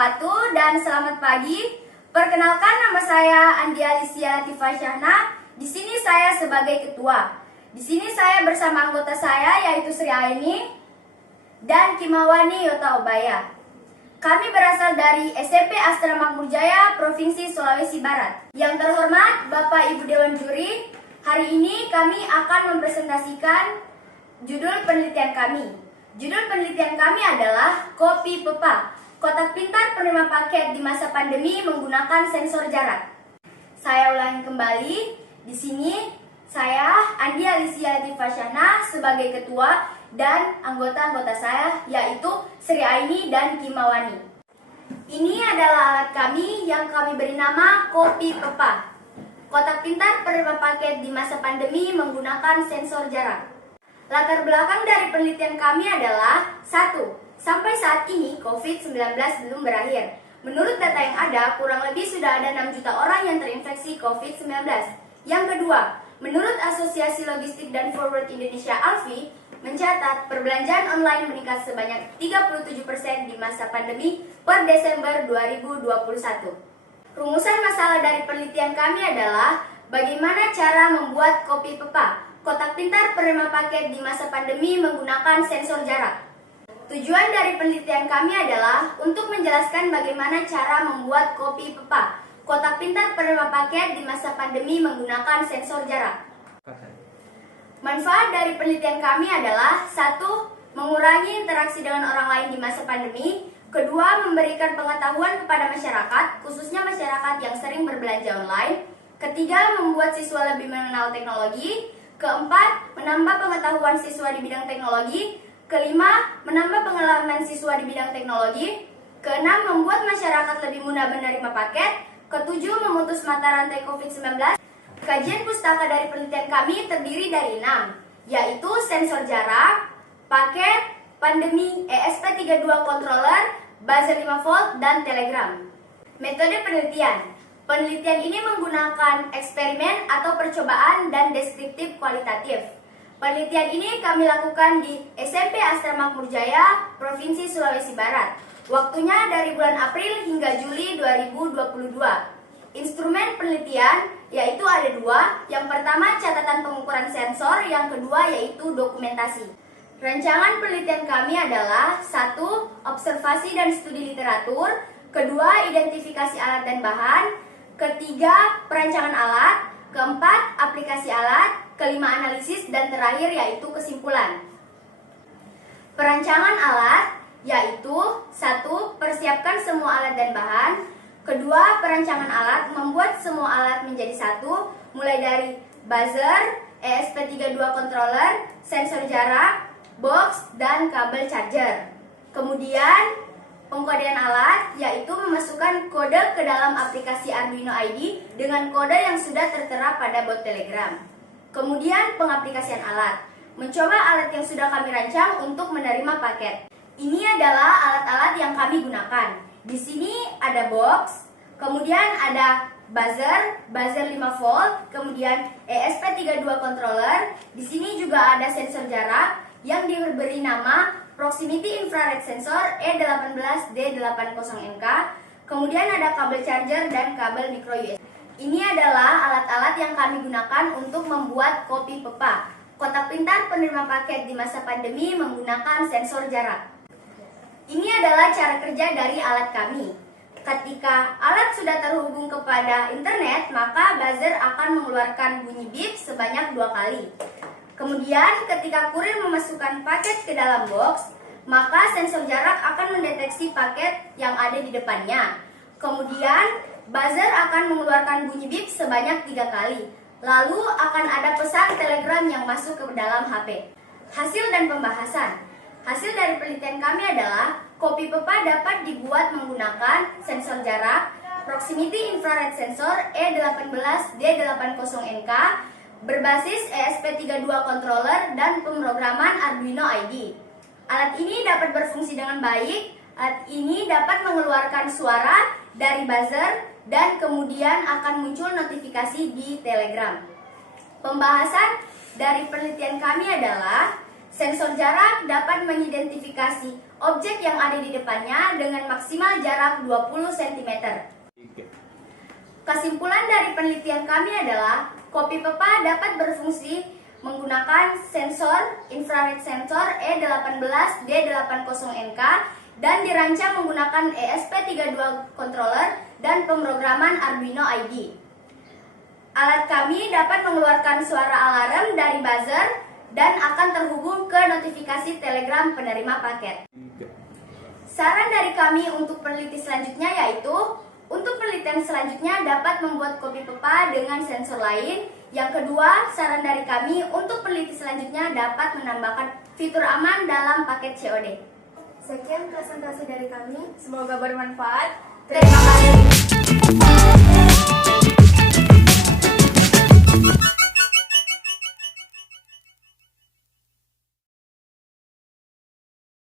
wabarakatuh dan selamat pagi. Perkenalkan, nama saya Andi Alicia Latifah Syahna. Di sini saya sebagai ketua. Di sini saya bersama anggota saya yaitu Sri Aini dan Kimawani Yota Obaya. Kami berasal dari SMP Astra Makmur Jaya, Provinsi Sulawesi Barat. Yang terhormat Bapak Ibu Dewan Juri, hari ini kami akan mempresentasikan judul penelitian kami. Judul penelitian kami adalah Kopi Pepa, kotak pintar penerima paket di masa pandemi menggunakan sensor jarak. Saya ulangi kembali, di sini saya Andi Alicia Latifah Syahna sebagai ketua dan anggota-anggota saya yaitu Sri Aini dan Kimawani. Ini adalah alat kami yang kami beri nama Kopi Pepa, kotak pintar penerima paket di masa pandemi menggunakan sensor jarak. Latar belakang dari penelitian kami adalah 1. Sampai saat ini COVID-19 belum berakhir. Menurut data yang ada, kurang lebih sudah ada 6 juta orang yang terinfeksi COVID-19. Yang kedua, menurut Asosiasi Logistik dan Forward Indonesia (ALFI), mencatat perbelanjaan online meningkat sebanyak 37% di masa pandemi per Desember 2021. Rumusan masalah dari penelitian kami adalah bagaimana cara membuat Kopi Pepa, kotak pintar penerima paket di masa pandemi menggunakan sensor jarak. Tujuan dari penelitian kami adalah untuk menjelaskan bagaimana cara membuat Kopi Pepa, kotak pintar penerima paket di masa pandemi menggunakan sensor jarak. Manfaat dari penelitian kami adalah 1. Mengurangi interaksi dengan orang lain di masa pandemi. 2. Memberikan pengetahuan kepada masyarakat, khususnya masyarakat yang sering berbelanja online. 3. Membuat siswa lebih mengenal teknologi. 4. Menambah pengetahuan siswa di bidang teknologi. 5. Menambah pengalaman siswa di bidang teknologi. 6. Membuat masyarakat lebih mudah menerima paket. 7. Memutus mata rantai COVID-19. Kajian pustaka dari penelitian kami terdiri dari 6, yaitu sensor jarak, paket, pandemi, ESP32 controller, buzzer 5 volt, dan telegram. Metode penelitian. Penelitian ini menggunakan eksperimen atau percobaan dan deskriptif kualitatif. Penelitian ini kami lakukan di SMP Astra Makmur Jaya, Provinsi Sulawesi Barat. Waktunya dari bulan April hingga Juli 2022. Instrumen penelitian yaitu ada 2. Yang pertama catatan pengukuran sensor, yang kedua yaitu dokumentasi. Rancangan penelitian kami adalah 1. Observasi dan studi literatur. 2. Identifikasi alat dan bahan. 3. Perancangan alat. 4. Aplikasi alat. 5. Analisis. Dan terakhir yaitu kesimpulan. Perancangan alat yaitu 1. Persiapkan semua alat dan bahan. 2. Perancangan alat, membuat semua alat menjadi satu, mulai dari buzzer, ESP32 controller, sensor jarak, box, dan kabel charger. Kemudian pengkodean alat yaitu memasukkan kode ke dalam aplikasi Arduino ID dengan kode yang sudah tertera pada bot Telegram. Kemudian pengaplikasian alat, mencoba alat yang sudah kami rancang untuk menerima paket. Ini adalah alat-alat yang kami gunakan. Di sini ada box, kemudian ada buzzer 5 volt, kemudian ESP32 controller. Di sini juga ada sensor jarak yang diberi nama Proximity Infrared Sensor E18D80NK. Kemudian ada kabel charger dan kabel micro USB. Ini adalah alat-alat yang kami gunakan untuk membuat Kopi Pepa, kotak pintar penerima paket di masa pandemi menggunakan sensor jarak. Ini adalah cara kerja dari alat kami. Ketika alat sudah terhubung kepada internet, maka buzzer akan mengeluarkan bunyi beep sebanyak 2 kali. Kemudian ketika kurir memasukkan paket ke dalam box, maka sensor jarak akan mendeteksi paket yang ada di depannya. Kemudian buzzer akan mengeluarkan bunyi beep sebanyak 3 kali. Lalu akan ada pesan telegram yang masuk ke dalam HP. Hasil dan pembahasan. Hasil dari penelitian kami adalah Kopi Pepa dapat dibuat menggunakan sensor jarak, Proximity Infrared Sensor E18D80NK, berbasis ESP32 controller dan pemrograman Arduino ID. Alat ini dapat berfungsi dengan baik. Alat ini dapat mengeluarkan suara dari buzzer dan kemudian akan muncul notifikasi di Telegram. Pembahasan dari penelitian kami adalah sensor jarak dapat mengidentifikasi objek yang ada di depannya dengan maksimal jarak 20 cm. Kesimpulan dari penelitian kami adalah kopi pepa dapat berfungsi menggunakan sensor infrared sensor E18D80NK dan dirancang menggunakan ESP32 controller dan pemrograman Arduino IDE. Alat kami dapat mengeluarkan suara alarm dari buzzer dan akan terhubung ke notifikasi Telegram penerima paket. Saran dari kami untuk peneliti selanjutnya yaitu untuk penelitian selanjutnya dapat membuat kopi pepa dengan sensor lain. Yang kedua, saran dari kami untuk peneliti selanjutnya dapat menambahkan fitur aman dalam paket COD. Sekian presentasi dari kami. Semoga bermanfaat. Terima kasih.